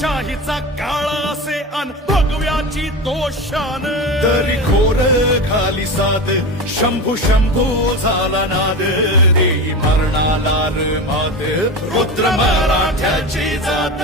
शाहीचा काळ असे अन भगव्याची तो शान तरी घोर खाली साद शंभू शंभू झाला नाद देई मरणाला मात रुद्र मराठ्याची जात